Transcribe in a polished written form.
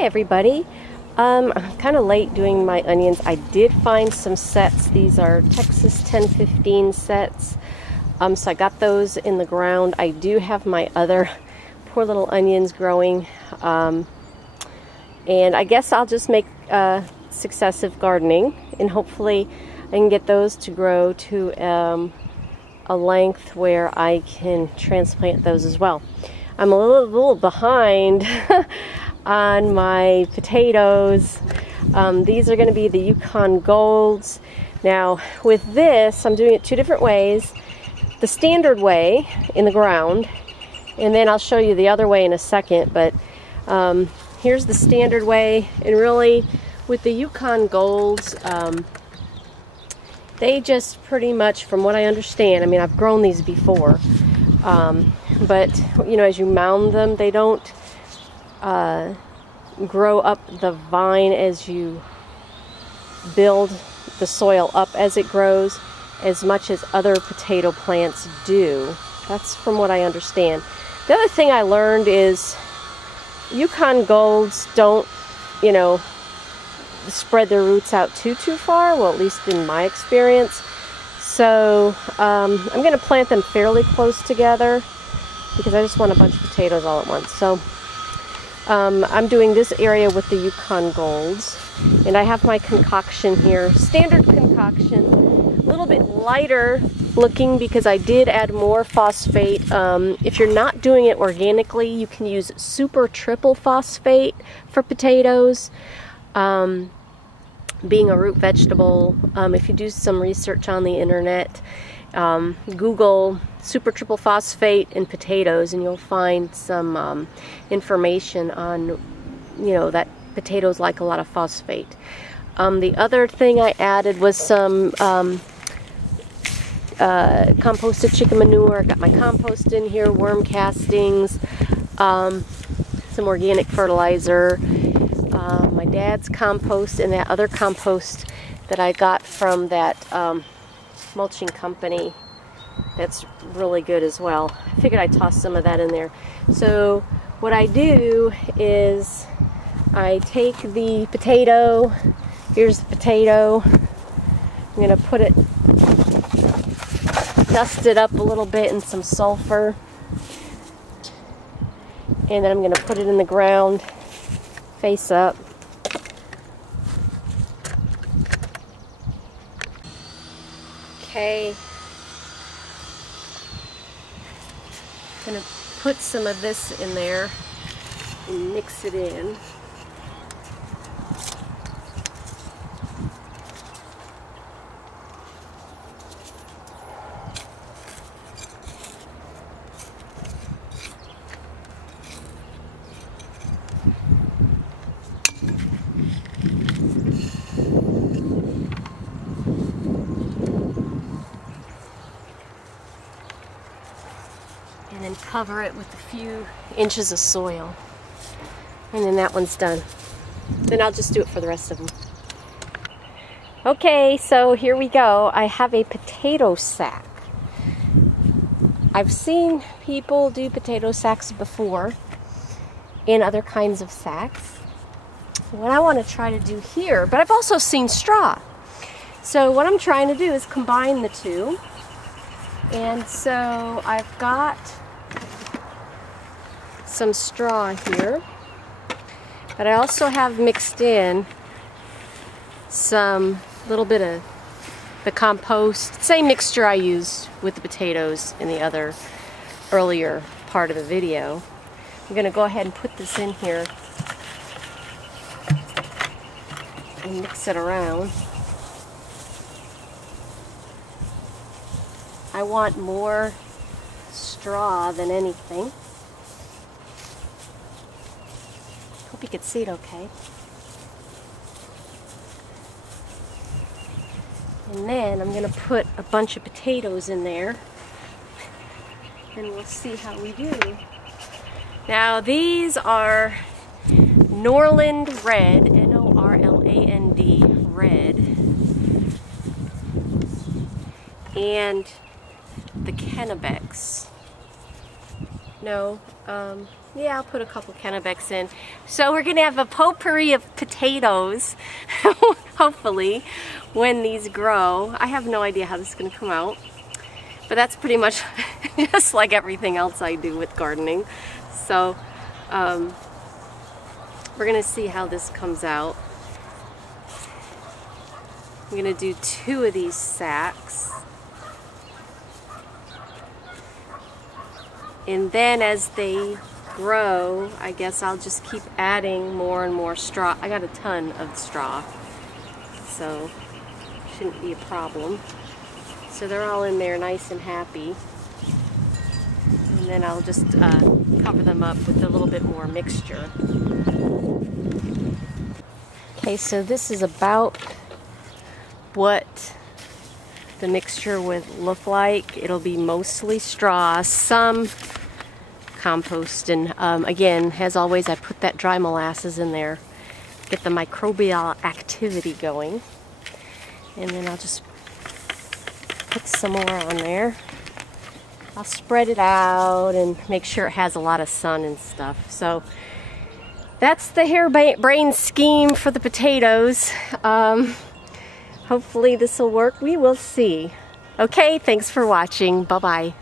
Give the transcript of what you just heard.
Hi everybody. I'm kind of late doing my onions. I did find some sets. These are Texas 1015 sets. So I got those in the ground. I do have my other poor little onions growing. And I guess I'll just make successive gardening, and hopefully I can get those to grow to a length where I can transplant those as well. I'm a little behind on my potatoes. These are going to be the Yukon Golds. Now with this, I'm doing it two different ways. The standard way in the ground, and then I'll show you the other way in a second, but here's the standard way. And really with the Yukon Golds, they just pretty much, from what I understand, I mean, I've grown these before, but you know, as you mound them, they don't grow up the vine as you build the soil up as it grows, as much as other potato plants do. That's from what I understand. The other thing I learned is Yukon Golds don't, you know, spread their roots out too far, well, at least in my experience. So I'm going to plant them fairly close together because I just want a bunch of potatoes all at once. So I'm doing this area with the Yukon Golds, and I have my concoction here, standard concoction, a little bit lighter looking because I did add more phosphate. If you're not doing it organically, you can use super triple phosphate for potatoes. Being a root vegetable, if you do some research on the internet, Google super triple phosphate in potatoes, and you'll find some information on, you know, that potatoes like a lot of phosphate. The other thing I added was some composted chicken manure. I got my compost in here, worm castings, some organic fertilizer, my dad's compost, and that other compost that I got from that mulching company. That's really good as well. I figured I'd toss some of that in there. So what I do is I take the potato. Here's the potato. I'm going to put it, dust it up a little bit in some sulfur, and then I'm going to put it in the ground face up. Okay. I'm going to put some of this in there and mix it in. And then cover it with a few inches of soil. And then that one's done. Then I'll just do it for the rest of them. Okay, so here we go. I have a potato sack. I've seen people do potato sacks before in other kinds of sacks. What I want to try to do here, but I've also seen straw. So what I'm trying to do is combine the two. And so I've got some straw here, but I also have mixed in some little bit of the compost, same mixture I used with the potatoes in the other earlier part of the video. I'm going to go ahead and put this in here and mix it around. I want more straw than anything. Hope you can see it okay. And then I'm going to put a bunch of potatoes in there, and we'll see how we do. Now these are Norland Red, N-O-R-L-A-N-D, red, and the Kennebecs. No, Yeah, I'll put a couple Kennebecs in. So we're gonna have a potpourri of potatoes, hopefully, when these grow. I have no idea how this is gonna come out, but that's pretty much just like everything else I do with gardening. So we're gonna see how this comes out. I'm gonna do 2 of these sacks. And then as they grow, I guess I'll just keep adding more and more straw. I got a ton of straw, so shouldn't be a problem. So they're all in there nice and happy. And then I'll just cover them up with a little bit more mixture. Okay, so this is about what the mixture would look like. It'll be mostly straw, some compost, and again, as always, I put that dry molasses in there, get the microbial activity going. And then I'll just put some more on there. I'll spread it out and make sure it has a lot of sun and stuff. So that's the harebrained scheme for the potatoes. Hopefully this will work. We will see. Okay, thanks for watching. Bye-bye.